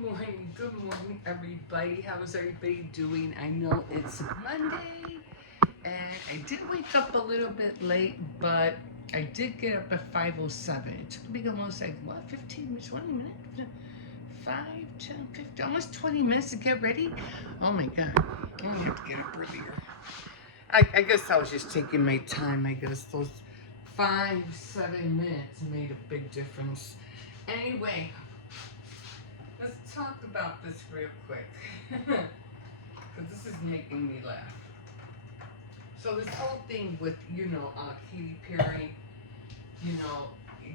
good morning, everybody. How's everybody doing? I know it's Monday, and I did wake up a little bit late, but I did get up at 5:07. It took me almost like, what, 15, 20 minutes? 5, 10, 15, almost 20 minutes to get ready? Oh my God, I only have to get up earlier. I guess I was just taking my time. I guess those 7 minutes made a big difference. Anyway, let's talk about this real quick. Because this is making me laugh. So this whole thing with, Katy Perry,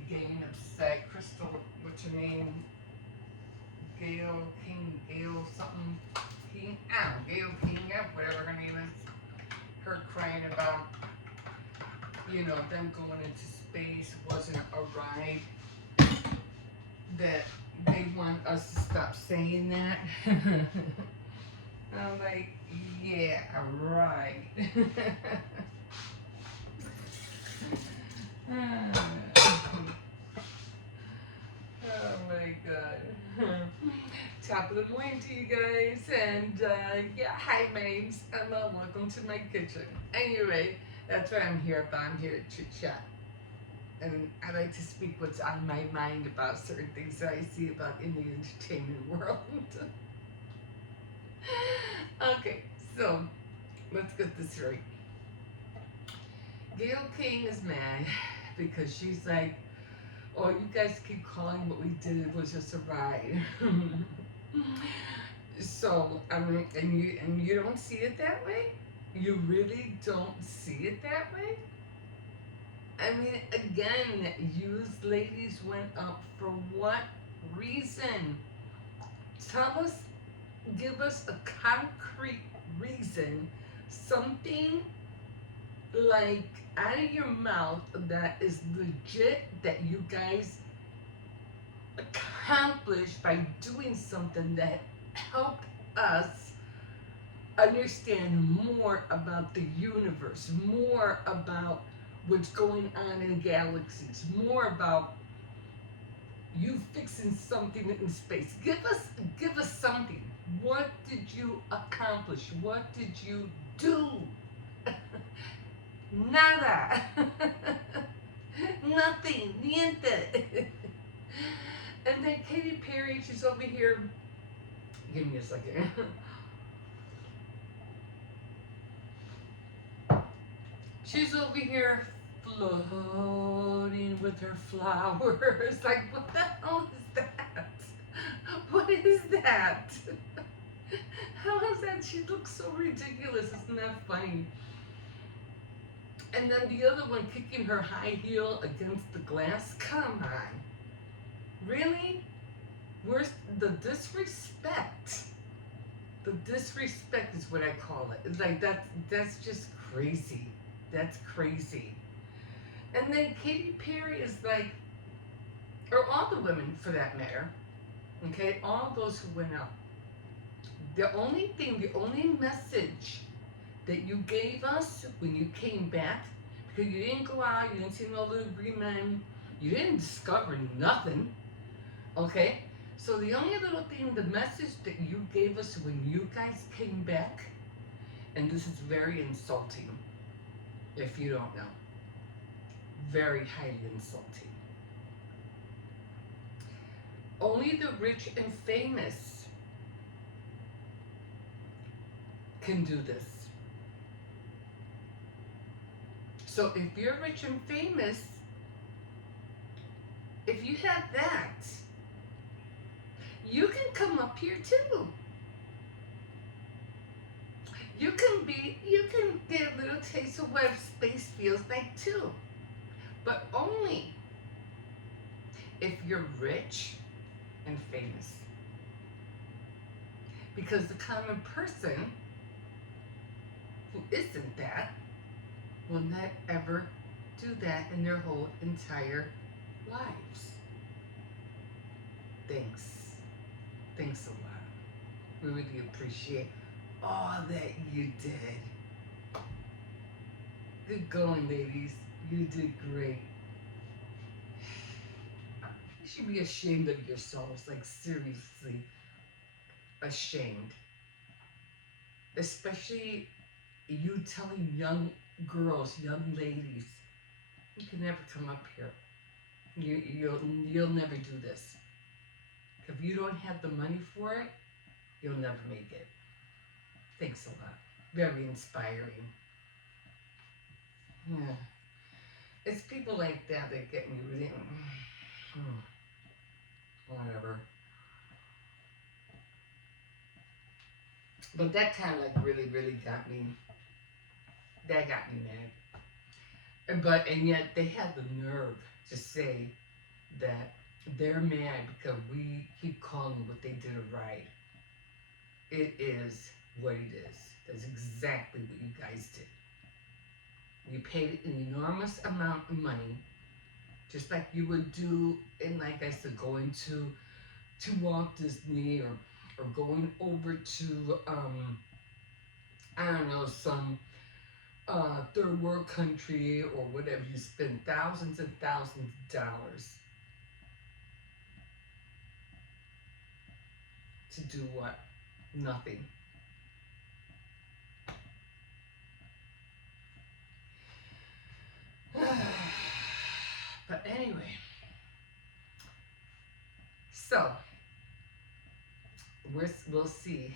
getting upset. Crystal, what's her name? Gail something. Gail King, whatever her name is. Her crying about, them going into space wasn't a ride. That they want us to stop saying that. I'm like, yeah, right. Oh my God. Top of the morning to you guys. And hi, my name's Emma. Welcome to my kitchen. Anyway, that's what I'm here about. I'm here to chit chat. And I like to speak what's on my mind about certain things that I see about in the entertainment world. Okay, so let's get this right. Gail King is mad because she's like, oh, you guys keep calling what we did was just a ride. So, I mean, and you don't see it that way? You really don't see it that way? I mean, again, you ladies went up for what reason? Tell us, give us a concrete reason, something like out of your mouth that is legit, that you guys accomplished by doing something that helped us understand more about the universe, more about what's going on in galaxies, more about you fixing something in space. Give us something. What did you accomplish? What did you do? Nada. Nothing. Niente. And then Katy Perry, she's over here. Give me a second. She's over here floating with her flowers. Like, what the hell is that? What is that? How is that? She looks so ridiculous. Isn't that funny? And then the other one kicking her high heel against the glass. Come on. Really? Where's the disrespect? The disrespect is what I call it. It's like that's just crazy. That's crazy. And then Katy Perry is like, or all the women for that matter, okay, all those who went up. The only message that you gave us when you came back, because you didn't go out, you didn't see no little green men, you didn't discover nothing, okay? So the only little thing, the message that you gave us when you guys came back, and this is very insulting, if you don't know, very highly insulting. Only the rich and famous can do this. So if you're rich and famous, if you have that, you can come up here too. You can get a little taste of what space feels like too. But only if you're rich and famous. Because the common person who isn't that will not ever do that in their whole entire lives. Thanks a lot. We really appreciate all that you did. Good going, ladies. You did great. You should be ashamed of yourselves, like seriously. ashamed, especially you telling young girls, young ladies, you can never come up here. You'll never do this. If you don't have the money for it, you'll never make it. Thanks a lot. Very inspiring. Yeah. It's people like that get me really. Whatever. But that kind of like really, really got me. That got me mad. And yet they had the nerve to say that they're mad because we keep calling what they did right. It is what it is. That's exactly what you guys did. You paid an enormous amount of money, just like you would do in, like I said, going to Walt Disney or going over to I don't know, some third world country or whatever. You spend thousands and thousands of dollars to do what? Nothing. But anyway, so we'll see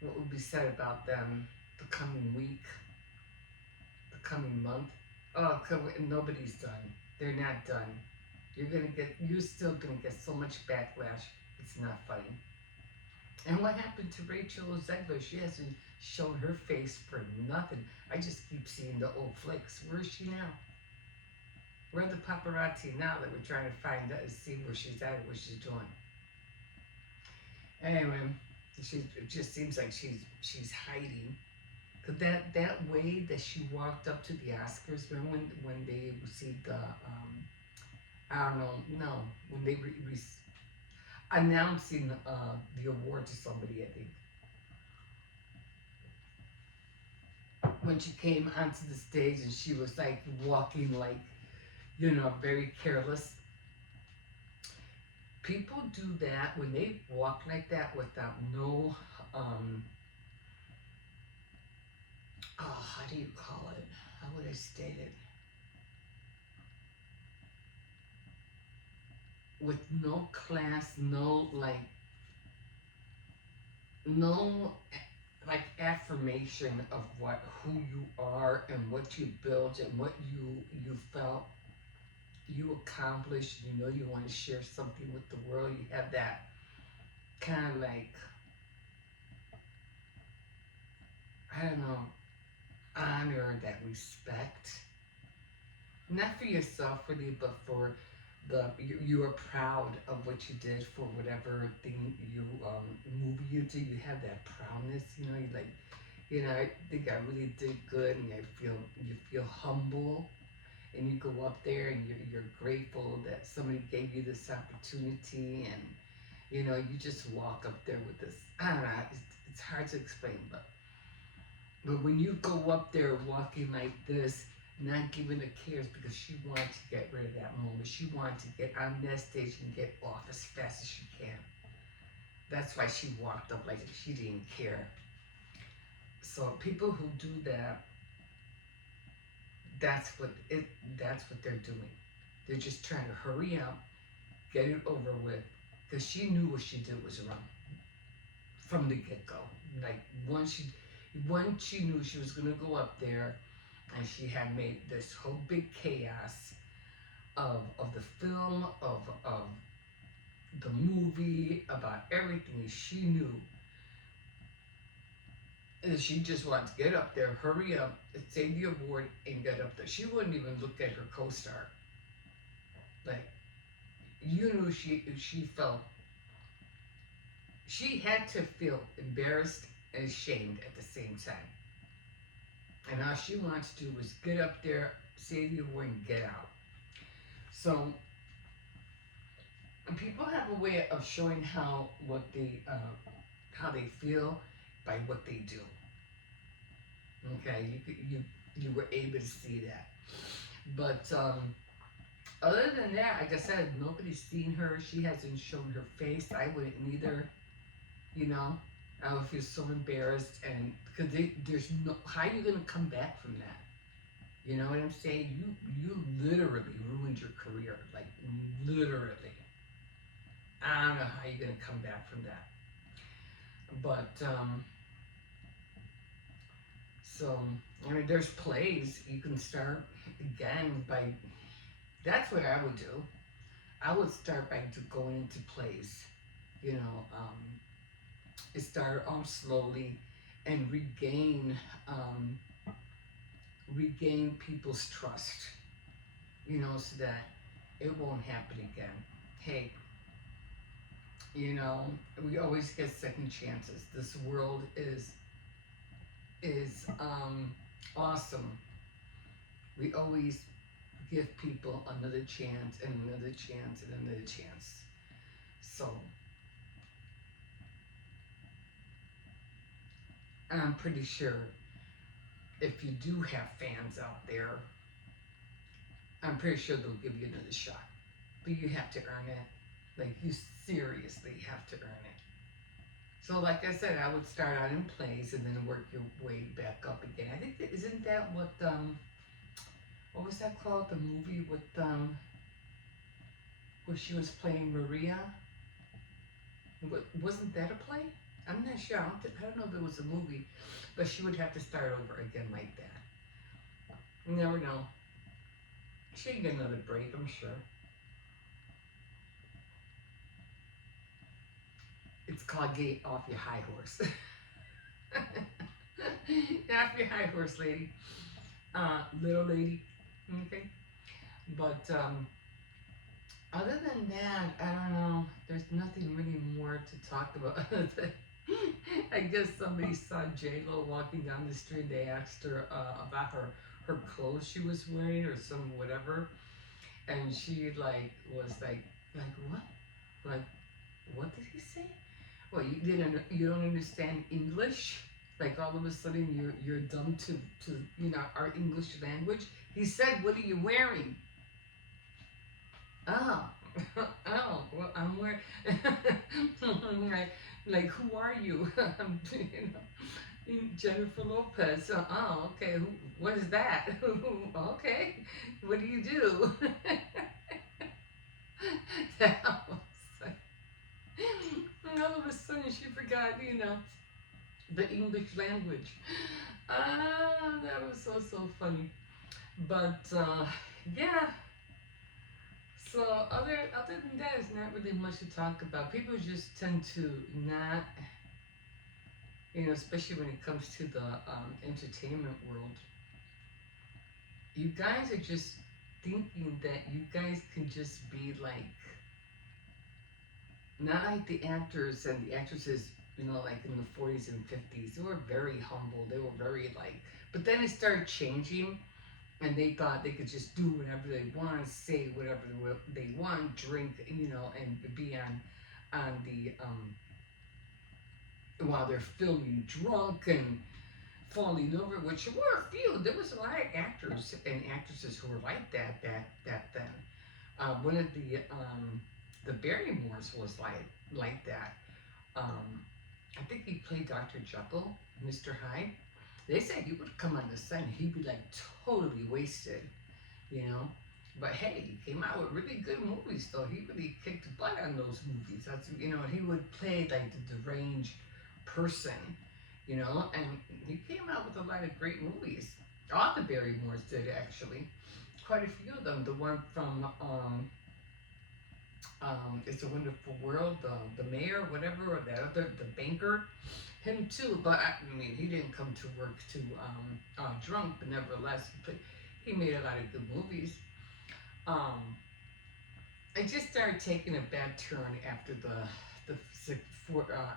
what will be said about them the coming week, the coming month. Oh, nobody's done. They're not done. You're still gonna get so much backlash. It's not funny. And what happened to Rachel Zegler? She hasn't shown her face for nothing. I just keep seeing the old flicks. Where is she now? Where are the paparazzi now that we're trying to find out and see where she's at, what she's doing? Anyway, it just seems like she's hiding. Cause that way that she walked up to the Oscars, remember when they received the I don't know, no, when they announcing the award to somebody, I think. When she came onto the stage and she was like walking like, very careless. People do that when they walk like that without no, how do you call it? How would I state it? With no class, no affirmation of who you are and what you built and what you felt you accomplished. You want to share something with the world. You have that kind of like, I don't know, honor, that respect, not for yourself really, but for you are proud of what you did for whatever thing movie you did. You have that proudness, you like, I think I really did good, and you feel humble, and you go up there and you're grateful that somebody gave you this opportunity, and you just walk up there with this. I don't know. It's hard to explain, but when you go up there walking like this, not giving a cares, because she wanted to get rid of that moment. She wanted to get on that stage and get off as fast as she can. That's why she walked up like she didn't care. So people who do that, that's what they're doing. They're just trying to hurry up, get it over with, because she knew what she did was wrong from the get-go. Like once she knew she was gonna go up there, and she had made this whole big chaos of the film, of the movie, about everything. She knew, and she just wanted to get up there, hurry up, say the award, and get up there. She wouldn't even look at her co-star. Like, she felt, she had to feel embarrassed and ashamed at the same time. And all she wanted to do was get up there, say the award, and get out. So people have a way of showing how they feel by what they do. Okay, you were able to see that, but other than that, like I said, nobody's seen her. She hasn't shown her face. I wouldn't either. You know, I would feel so embarrassed, and because there's no, how are you gonna come back from that? You know what I'm saying? You literally ruined your career, like literally. I don't know how you're gonna come back from that. But so I mean, there's plays you can start again by. That's what I would do. I would start by going into plays. You know, start off slowly and um, regain people's trust. You know, so that it won't happen again. Hey, you know, we always get second chances. This world is awesome. We always give people another chance and another chance and another chance. So I'm pretty sure if you do have fans out there, I'm pretty sure they'll give you another shot. But you have to earn it. Like, you seriously have to earn it. So, like I said, I would start out in plays and then work your way back up again. I think isn't that what was that called? The movie with where she was playing Maria. Wasn't that a play? I'm not sure. I don't know if it was a movie, but she would have to start over again like that. You never know. She'd get another break, I'm sure. It's called Get Off Your High Horse. Get off your high horse, lady. Little lady. Okay. But other than that, I don't know. There's nothing really more to talk about. I guess somebody saw J-Lo walking down the street. They asked her about her clothes she was wearing or some whatever, and she was like what, like what did he say? Well, you don't understand English? Like all of a sudden you're dumb to our English language. He said, "What are you wearing?" Oh, oh, well, I'm wearing. like, who are you? Jennifer Lopez. Oh, okay. What is that? Okay. What do you do? That was and all of a sudden she forgot, the English language. Ah, that was so funny. But yeah. So other than that, it's not really much to talk about. People just tend to not, especially when it comes to the entertainment world. You guys are just thinking that you guys can just be like, not like the actors and the actresses, like in the 40s and 50s. They were very humble. They were very but then it started changing, and they thought they could just do whatever they want, say whatever they want, drink, and be on the while they're filming drunk and falling over, which were a few. There was a lot of actors and actresses who were like that back then. One of the Barrymores was like that. I think he played Dr. Jekyll, Mr. Hyde. They said he would come on the set and he'd be like totally wasted, you know. But hey, he came out with really good movies though. He really kicked butt on those movies. That's and he would play like the deranged person, and he came out with a lot of great movies. All the Barrymores did actually. Quite a few of them. The one from It's a Wonderful World, the mayor, whatever, or that other, the banker, him too. But I mean, he didn't come to work too drunk, but nevertheless, he made a lot of good movies. It just started taking a bad turn after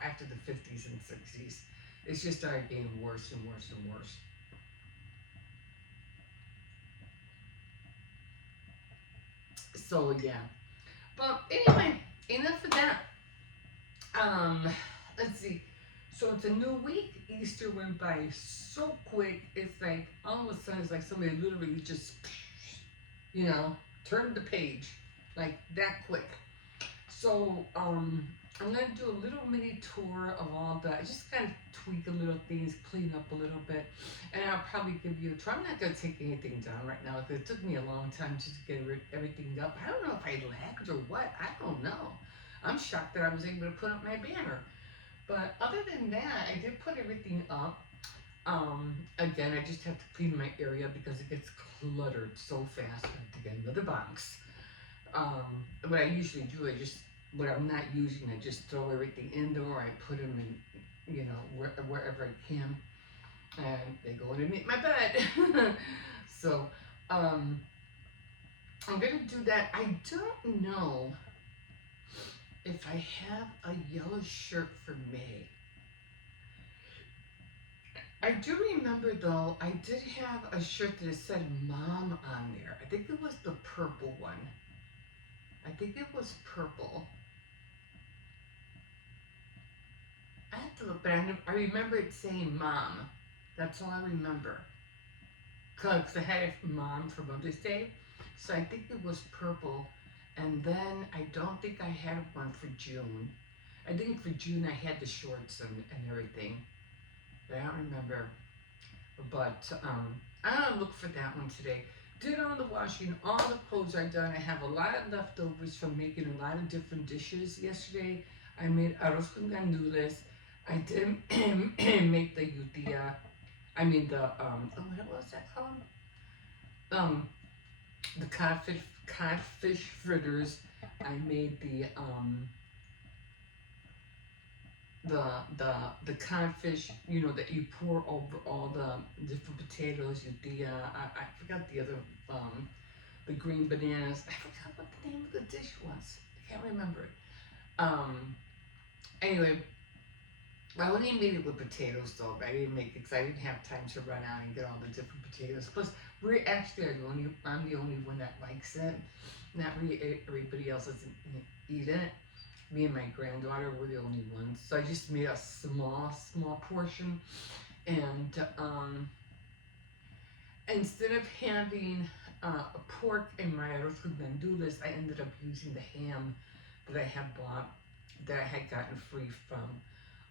after the 50s and 60s. It just started getting worse and worse and worse. So yeah. But anyway, enough of that. Um, let's see. So it's a new week. Easter went by so quick. It's like all of a sudden it's like somebody literally just, turned the page like that quick. So I'm gonna do a little mini tour of all the. I just kind of tweak a little things, clean up a little bit, and I'll probably give you a try. I'm not gonna take anything down right now because it took me a long time just to get everything up. I don't know if I lagged or what. I don't know. I'm shocked that I was able to put up my banner. But other than that, I did put everything up. Again, I just have to clean my area because it gets cluttered so fast. I have to get another box. What I usually do, what I'm not using, I just throw everything in there, or I put them in, wherever I can, and they go underneath my bed. So, I'm gonna do that. I don't know if I have a yellow shirt for May. I do remember though, I did have a shirt that said Mom on there. I think it was the purple one. I think it was purple. I have to look, but I remember it saying Mom. That's all I remember. Because I had it for Mom for Mother's Day. So I think it was purple. And then I don't think I had one for June. I think for June I had the shorts and everything. But I don't remember. But I'm gonna look for that one today. Did all the washing, all the clothes are done. I have a lot of leftovers from making a lot of different dishes yesterday. I made arroz con gandules. I did make the yutia. I mean what was that called? The codfish fritters. I made the codfish, that you pour over all the different potatoes. I forgot the other, the green bananas. I forgot what the name of the dish was. I can't remember it. Anyway, I only made it with potatoes though. I didn't make it because I didn't have time to run out and get all the different potatoes. Plus, I'm the only one that likes it. Not really everybody else doesn't eat it. Me and my granddaughter were the only ones. So I just made a small portion. And instead of having a pork in my arroz con gandules, I ended up using the ham that I had bought, that I had gotten free from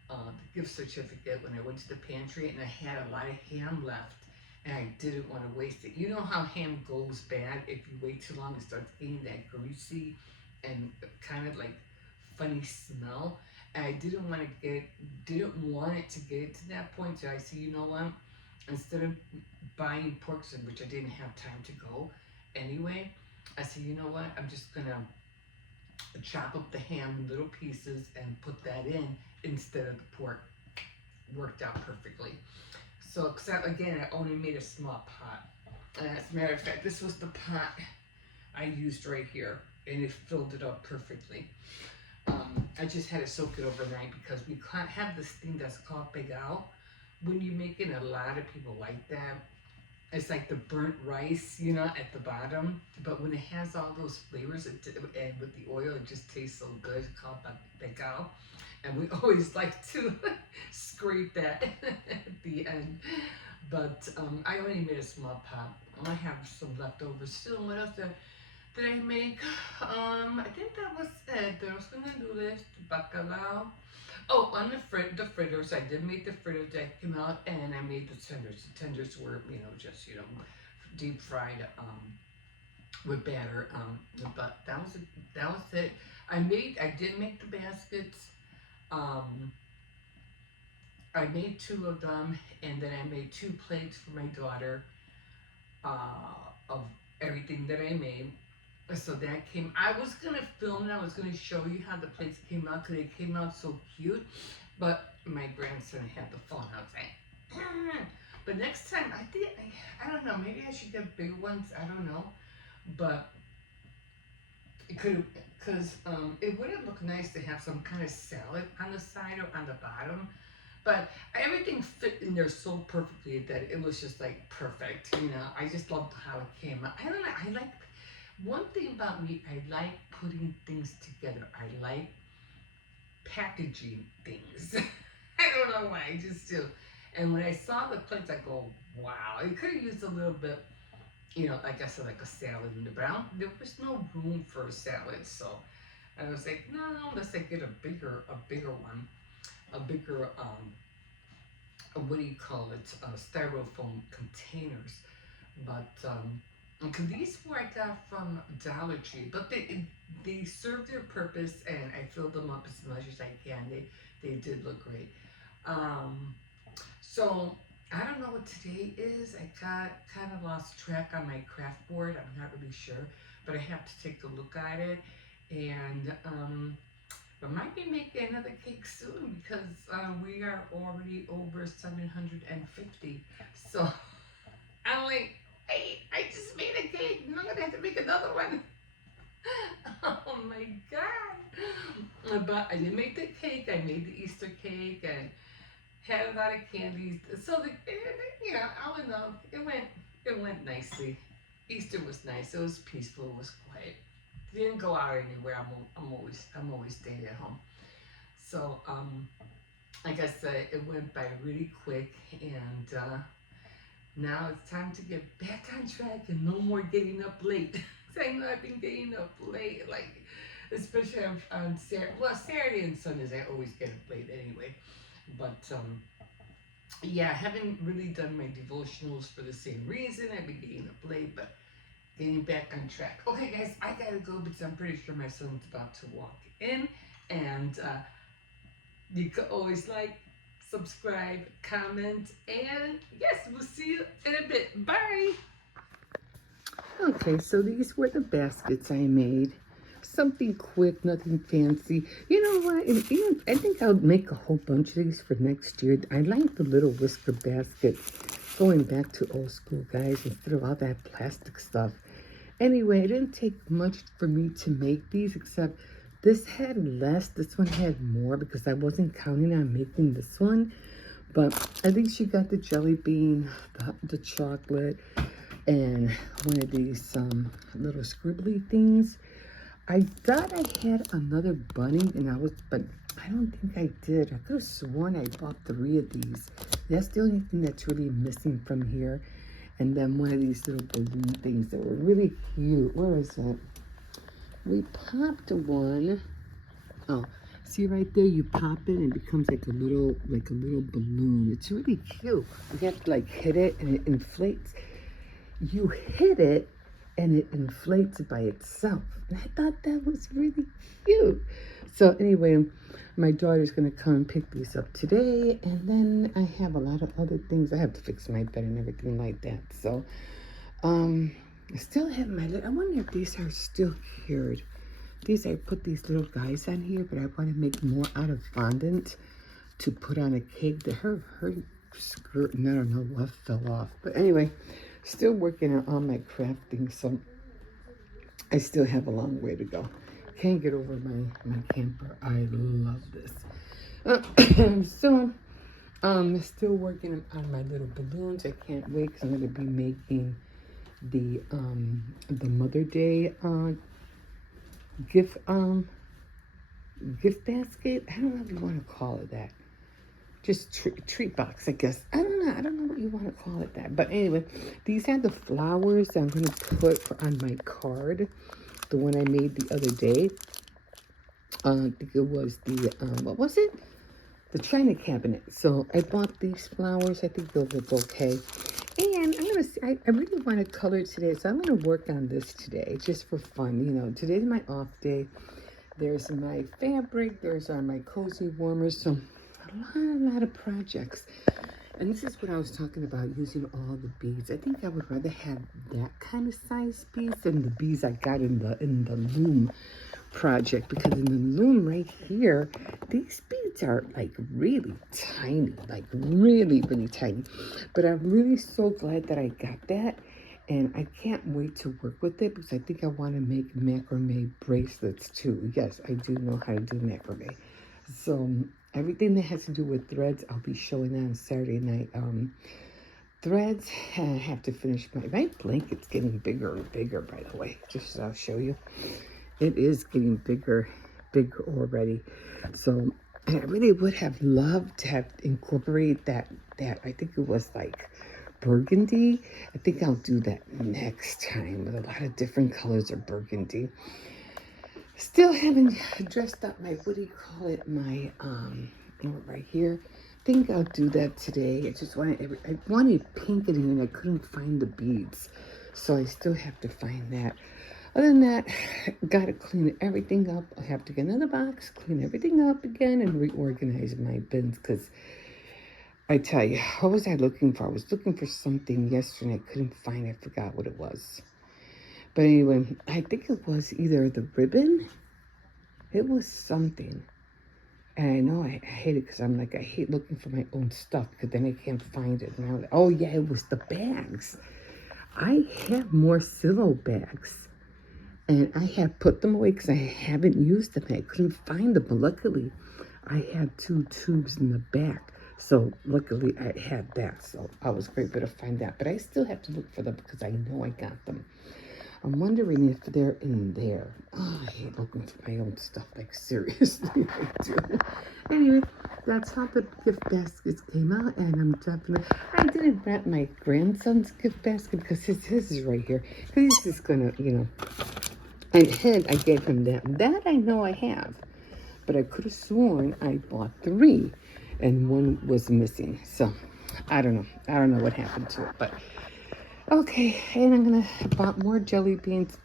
the gift certificate when I went to the pantry, and I had a lot of ham left, and I didn't want to waste it. You know how ham goes bad if you wait too long? It starts getting that greasy and kind of like funny smell, and I didn't want it to get it to that point. So I said, you know what? Instead of buying pork, which I didn't have time to go anyway, I said, you know what? I'm just gonna chop up the ham in little pieces and put that in instead of the pork. Worked out perfectly. So, again, I only made a small pot. And as a matter of fact, this was the pot I used right here, and it filled it up perfectly. I just had to soak it overnight because we can't have this thing that's called pegao. When you make it, a lot of people like that. It's like the burnt rice, at the bottom. But when it has all those flavors, and with the oil, it just tastes so good. It's called pegao. And we always like to scrape that at the end. But I only made a small pot. I have some leftovers still. What else did I make? I think that was it. I was gonna do this, bacalao. Oh, on the fritters, I did make the fritters that came out, and I made the tenders. The tenders were, just deep fried with batter. But that was it. I did make the baskets. I made 2 of them, and then I made 2 plates for my daughter of everything that I made. So that came. I was gonna film and I was gonna show you how the plates came out because they came out so cute. But my grandson had the phone outside. But next time, I don't know. Maybe I should get bigger ones. I don't know. But it could, because it would have looked nice to have some kind of salad on the side or on the bottom. But everything fit in there so perfectly that it was just like perfect. I just loved how it came out. I don't know. I like. One thing about me, I like putting things together. I like packaging things. I don't know why, I just do. And when I saw the plates, I go, wow. It could have used a little bit, like I said, like a salad in the brown. There was no room for a salad, so I was like, no, unless I get a bigger one, a bigger what do you call it, styrofoam containers. But okay, these were I got from Dollar Tree, but they serve their purpose, and I filled them up as much as I can. They did look great. Um, so I don't know what today is. I got kind of lost track on my craft board. I'm not really sure, but I have to take a look at it. And I might be making another cake soon because we are already over 750. So I'm like, hey, I just made a cake. And I'm gonna have to make another one. Oh my god! But I did make the cake. I made the Easter cake and had a lot of candies. So all in all, it went nicely. Easter was nice. It was peaceful. It was quiet. Didn't go out anywhere. I'm always staying at home. So like I said, it went by really quick, and now it's time to get back on track and no more getting up late. 'Cause I know I've been getting up late, like especially on Saturday. Well, Saturday and Sundays I always get up late anyway. But yeah, I haven't really done my devotionals for the same reason. I've been getting up late, but getting back on track. Okay, guys, I gotta go because I'm pretty sure my son's about to walk in, and you can always like, subscribe, comment, and yes, we'll see you in a bit. Bye. Okay, so these were the baskets I made. Something quick, nothing fancy. You know what? I think I'll make a whole bunch of these for next year. I like the little whisker baskets. Going back to old school, guys, instead of all that plastic stuff. Anyway, it didn't take much for me to make these, except this had less. This one had more because I wasn't counting on making this one. But I think she got the jelly bean, the chocolate, and one of these little scribbly things. I thought I had another bunny, but I don't think I did. I could have sworn I bought 3 of these. That's the only thing that's really missing from here. And then one of these little balloon things that were really cute. Where is it? We popped one. Oh, see right there? You pop it and it becomes like a little balloon. It's really cute. You have to like hit it and it inflates. You hit it and it inflates by itself. And I thought that was really cute. So anyway, my daughter's gonna come and pick these up today, and then I have a lot of other things. I have to fix my bed and everything like that. So I still have I wonder if these are still cured. I put these little guys on here, but I want to make more out of fondant to put on a cake. Her skirt, and I don't know what fell off. But anyway, still working on all my crafting, so I still have a long way to go. Can't get over my camper. I love this. So, still working on my little balloons. I can't wait because I'm going to be making the Mother Day gift basket. I don't know if you want to call it that. Just treat box, I guess. I don't know what you want to call it that. But anyway, these are the flowers I'm going to put on my card. The one I made the other day. I think it was the, what was it? The china cabinet. So I bought these flowers. I think they'll look okay. And I'm going to see, I really want to color today. So I'm going to work on this today just for fun. You know, today's my off day. There's my fabric. There's my cozy warmers. So a lot of projects. And this is what I was talking about, using all the beads. I think I would rather have that kind of size beads than the beads I got in the loom project, because in the loom right here, these beads are like really tiny, like really tiny. But I'm really so glad that I got that, and I can't wait to work with it because I think I want to make macrame bracelets too. Yes, I do know how to do macrame. So everything that has to do with threads, I'll be showing on Saturday night. Threads, I have to finish my blanket's getting bigger and bigger, by the way. Just so I'll show you. It is getting bigger already. So I really would have loved to have incorporated that I think it was like burgundy. I think I'll do that next time with a lot of different colors of burgundy. Still haven't dressed up my, what do you call it, my, right here. Think I'll do that today. I wanted pink in here and I couldn't find the beads. So I still have to find that. Other than that, gotta clean everything up. I have to get another box, clean everything up again, and reorganize my bins. Because I tell you, what was I looking for? I was looking for something yesterday. I couldn't find it. I forgot what it was. But anyway, I think it was either the ribbon. It was something. And I know I hate it because I'm like, I hate looking for my own stuff because then I can't find it. And I was like, oh yeah, it was the bags. I have more Silo bags. And I have put them away because I haven't used them. I couldn't find them. But luckily, I had 2 tubes in the back. So luckily, I had that. So I was grateful to find that. But I still have to look for them because I know I got them. I'm wondering if they're in there. Oh, I hate looking for my own stuff. Like, seriously, I do. Anyway, that's how the gift baskets came out. And I didn't wrap my grandson's gift basket because his is right here. Because he's just going to, I gave him that. That I know I have. But I could have sworn I bought 3. And 1 was missing. So, I don't know. I don't know what happened to it. But, okay. And I'm going to buy more jelly beans.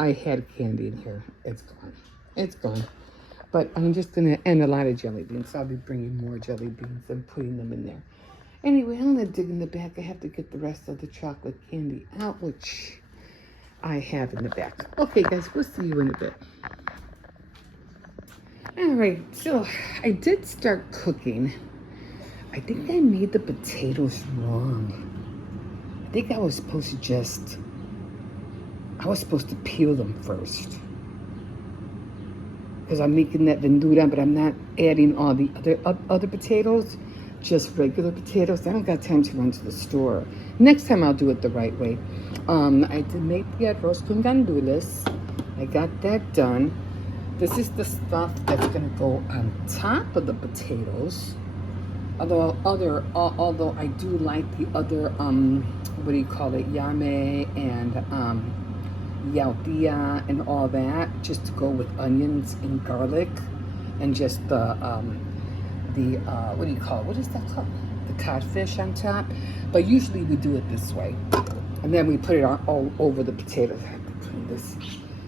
I had candy in here. It's gone. It's gone. But I'm just going to, and a lot of jelly beans. So I'll be bringing more jelly beans and putting them in there. Anyway, I'm going to dig in the back. I have to get the rest of the chocolate candy out, which I have in the back. Okay, guys, we'll see you in a bit. All right, so I did start cooking. I think I made the potatoes wrong. I think I was supposed to peel them first. Because I'm making that verdura, but I'm not adding all the other potatoes, just regular potatoes. I don't got time to run to the store. Next time I'll do it the right way. I did make the arroz con gandules. I got that done. This is the stuff that's gonna go on top of the potatoes. Although I do like the other what do you call it, yame and yautía and all that, just to go with onions and garlic and just the what do you call it? What is that called? The codfish on top. But usually we do it this way, and then we put it all over the potatoes. I have to clean this.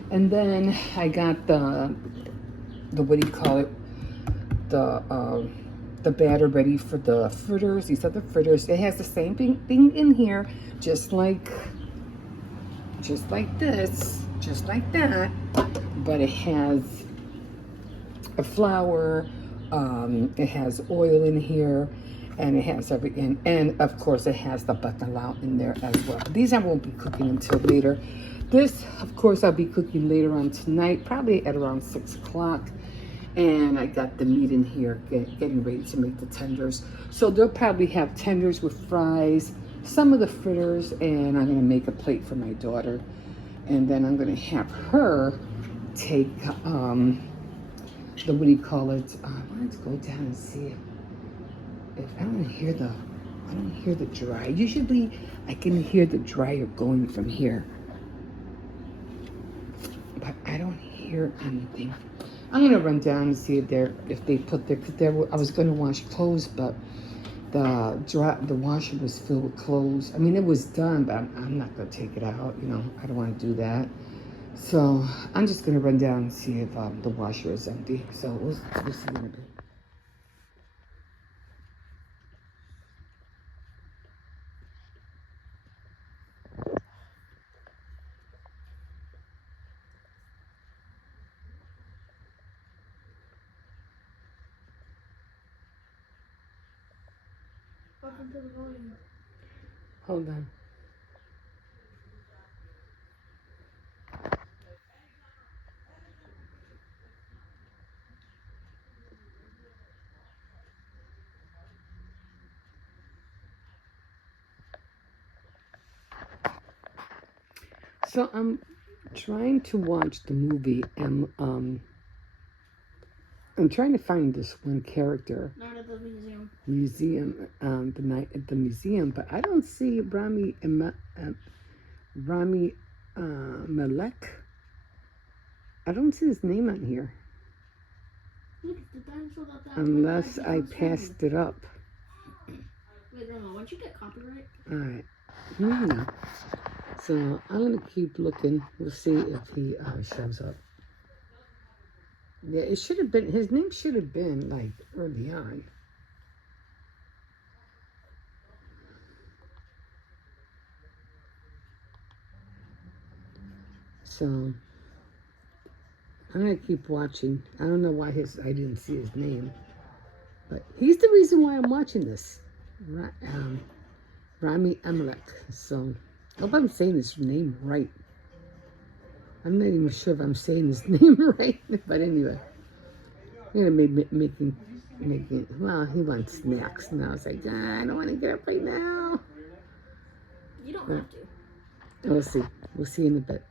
And then I got the what do you call it? The batter ready for the fritters. These are the fritters. It has the same thing in here, just like this, just like that. But it has a flour. It has oil in here, and it has everything. And of course, it has the bacalao in there as well. These I won't be cooking until later. This, of course, I'll be cooking later on tonight, probably at around 6 o'clock. And I got the meat in here, getting ready to make the tenders. So they'll probably have tenders with fries, some of the fritters, and I'm gonna make a plate for my daughter. And then I'm gonna have her take, what do you call it? Let's go down and see if I don't hear the dryer. Usually I can hear the dryer going from here, but I don't hear anything. I'm gonna run down and see if they put their, because I was gonna wash clothes, but the washer was filled with clothes. I mean, it was done, but I'm not gonna take it out. I don't want to do that. So I'm just gonna run down and see if the washer is empty. So we'll see in a bit. Welcome to the volume. Hold on. So I'm trying to watch the movie I'm trying to find this one character. Not at the museum. The night at the museum, but I don't see Rami Malek. I don't see his name on here. Look, it's the dinosaur that Unless I passed it up. Wait, Roma, why'd you get copyright? Alright. No. So I'm going to keep looking. We'll see if he shows up. Yeah, it should have been, his name should have been like early on. So I'm going to keep watching. I don't know why I didn't see his name. But he's the reason why I'm watching this. Rami Amalek. So I hope I'm saying his name right. I'm not even sure if I'm saying his name right. But anyway. I'm going to be making, well, he wants snacks. And I was like, I don't want to get up right now. You don't have to. We'll see. We'll see in a bit.